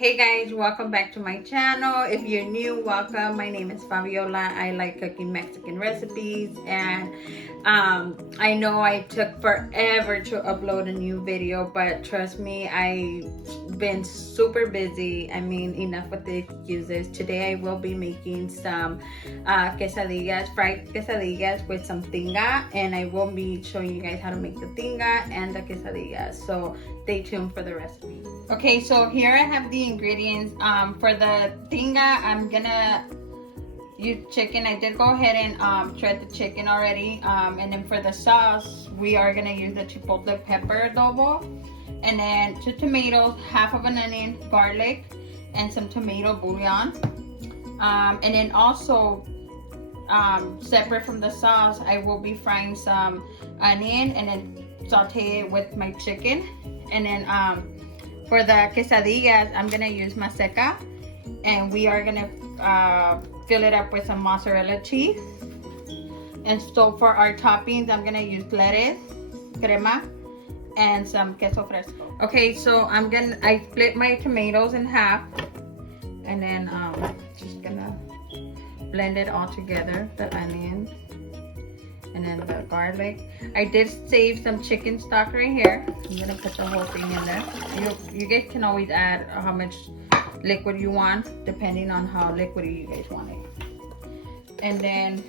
Hey guys, welcome back to my channel. If you're new, welcome. My name is Fabiola. I like cooking Mexican recipes, and I know I took forever to upload a new video, but trust me, I've been super busy. I mean, enough with the excuses. Today I will be making some quesadillas, fried quesadillas with some tinga, and I will be showing you guys how to make the tinga and the quesadillas. So stay tuned for the recipe. Okay, so here I have the ingredients. For the tinga, I'm gonna use chicken. I did go ahead and shred the chicken already. And then for the sauce, we are gonna use the chipotle pepper adobo, and then 2 tomatoes, half of an onion, garlic, and some tomato bouillon. And then also, separate from the sauce, I will be frying some onion and then saute it with my chicken. And then for the quesadillas, I'm gonna use maseca, and we are gonna fill it up with some mozzarella cheese. And so for our toppings, I'm gonna use lettuce, crema, and some queso fresco. Okay, so I split my tomatoes in half, and then just gonna blend it all together, the onions and then the garlic. I did save some chicken stock right here. I'm gonna put the whole thing in there. You guys can always add how much liquid you want, depending on how liquidy you guys want it. And then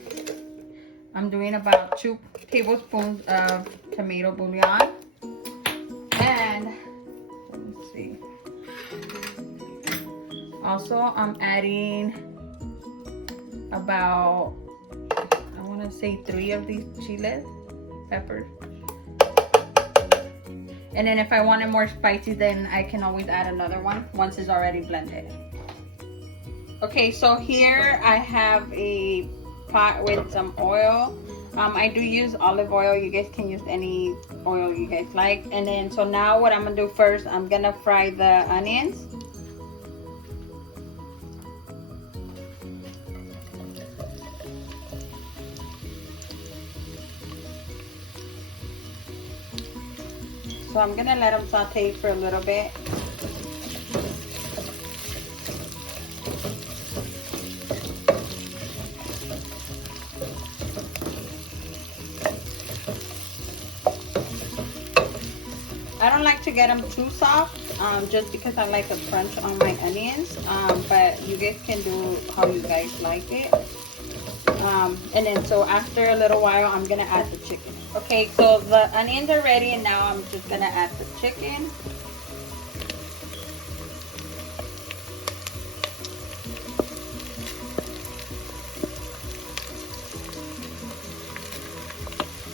I'm doing about 2 tablespoons of tomato bouillon. And let me see. Also, I'm adding about, I want to say 3 of these chiles, peppers. And then if I want it more spicy, then I can always add another one once it's already blended. Okay, so here I have a pot with some oil. I do use olive oil. You guys can use any oil you guys like. And then, so now what I'm gonna do first, I'm gonna fry the onions. So I'm gonna let them saute for a little bit. I don't like to get them too soft, just because I like a crunch on my onions. But you guys can do how you guys like it. And then so after a little while, I'm gonna add the chicken. Okay, so the onions are ready, and now I'm just gonna add the chicken.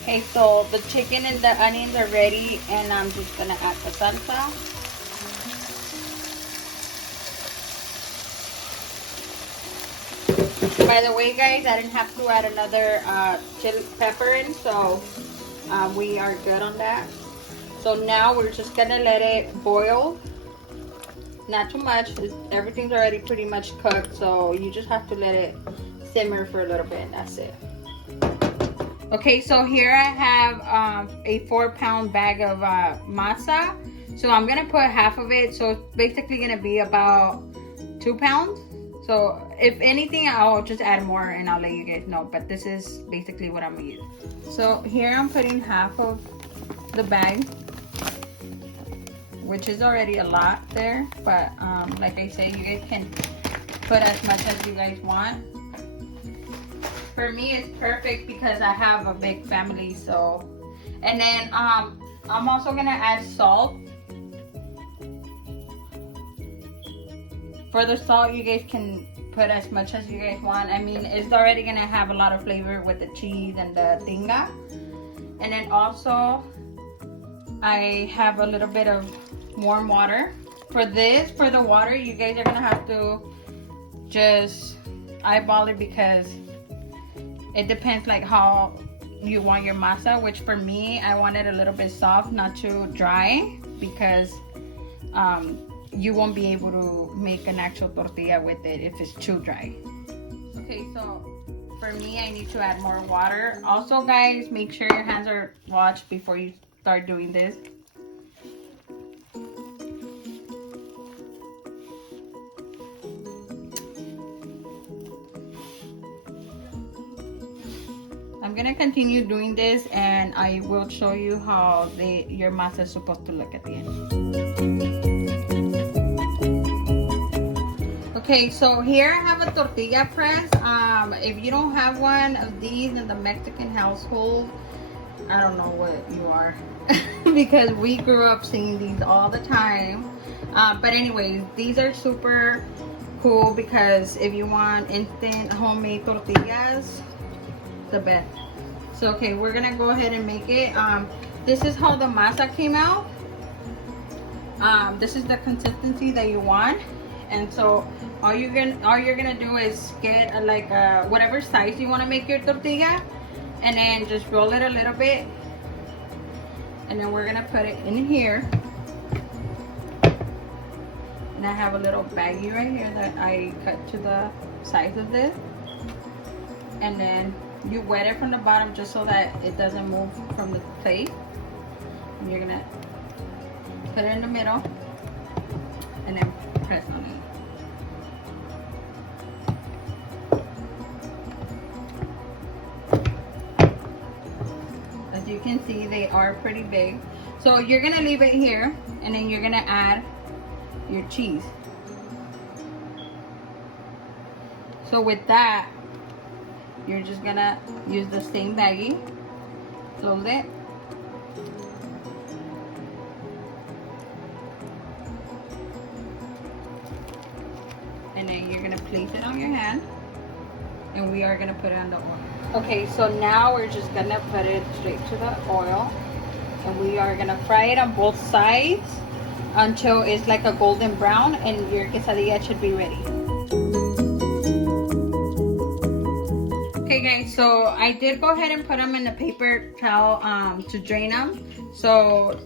Okay, so the chicken and the onions are ready, and I'm just gonna add the salsa. By the way, guys, I didn't have to add another chili pepper in, so we are good on that. So now we're just gonna let it boil. Not too much. Everything's already pretty much cooked, so you just have to let it simmer for a little bit, and that's it. Okay, so here I have a 4-pound bag of masa. So I'm gonna put half of it, so it's basically gonna be about 2 pounds. So if anything, I'll just add more and I'll let you guys know, but this is basically what I'm gonna use. So here I'm putting half of the bag, which is already a lot there, but like I say, you guys can put as much as you guys want. For me, it's perfect because I have a big family. So, and then I'm also gonna add salt. For the salt, you guys can put as much as you guys want. I mean, it's already gonna have a lot of flavor with the cheese and the tinga. And then also, I have a little bit of warm water. For the water, you guys are gonna have to just eyeball it, because it depends like how you want your masa, which for me, I want it a little bit soft, not too dry, because you won't be able to make an actual tortilla with it if it's too dry. Okay, so for me, I need to add more water. Also, guys, make sure your hands are washed before you start doing this. I'm gonna continue doing this, and I will show you how your masa is supposed to look at the end. Okay, so here I have a tortilla press. If you don't have one of these in the Mexican household, I don't know what you are. Because we grew up seeing these all the time. But anyways, these are super cool because if you want instant homemade tortillas, the best. So okay, we're gonna go ahead and make it. This is how the masa came out. This is the consistency that you want. And so all you're gonna do is get whatever size you want to make your tortilla, and then just roll it a little bit, and then we're gonna put it in here. And I have a little baggie right here that I cut to the size of this, and then you wet it from the bottom just so that it doesn't move from the plate. And you're gonna put it in the middle and then press on it. As you can see, they are pretty big. So you're gonna leave it here, and then you're gonna add your cheese. So with that, you're just gonna use the same baggie, close it, and then you're gonna place it on your hand, and we are gonna put it on the oil. Okay, so now we're just gonna put it straight to the oil, and we are gonna fry it on both sides until it's like a golden brown, and your quesadilla should be ready. Okay guys, so I did go ahead and put them in the paper towel to drain them. So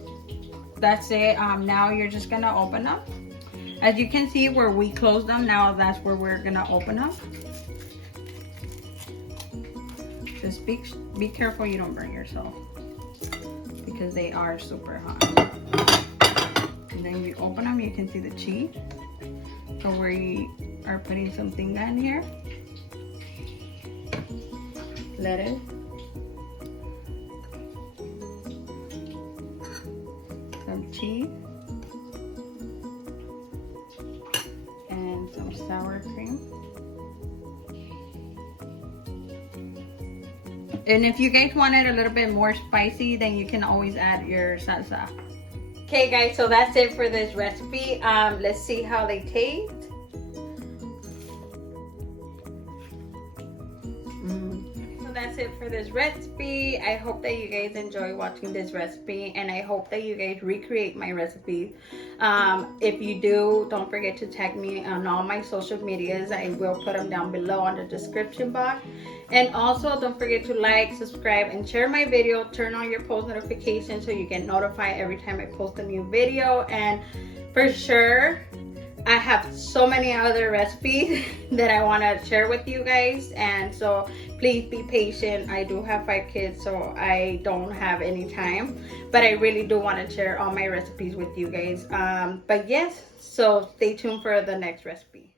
that's it. Now you're just gonna open them. As you can see where we closed them, now that's where we're gonna open them. Just be careful you don't burn yourself, because they are super hot. And then you open them, you can see the cheese. So we are putting some Tinga in here. Lettuce. Some cheese. And some sour cream. And if you guys want it a little bit more spicy, then you can always add your salsa. Okay guys, so that's it for this recipe. Let's see how they taste. So that's it for this recipe. I hope that you guys enjoy watching this recipe, and I hope that you guys recreate my recipe. If you do, don't forget to tag me on all my social medias. I will put them down below in the description box. And also don't forget to like, subscribe, and share my video. Turn on your post notifications so you get notified every time I post a new video. And for sure, I have so many other recipes that I want to share with you guys. And so please be patient. I do have 5 kids, so I don't have any time. But I really do want to share all my recipes with you guys. But yes, so stay tuned for the next recipe.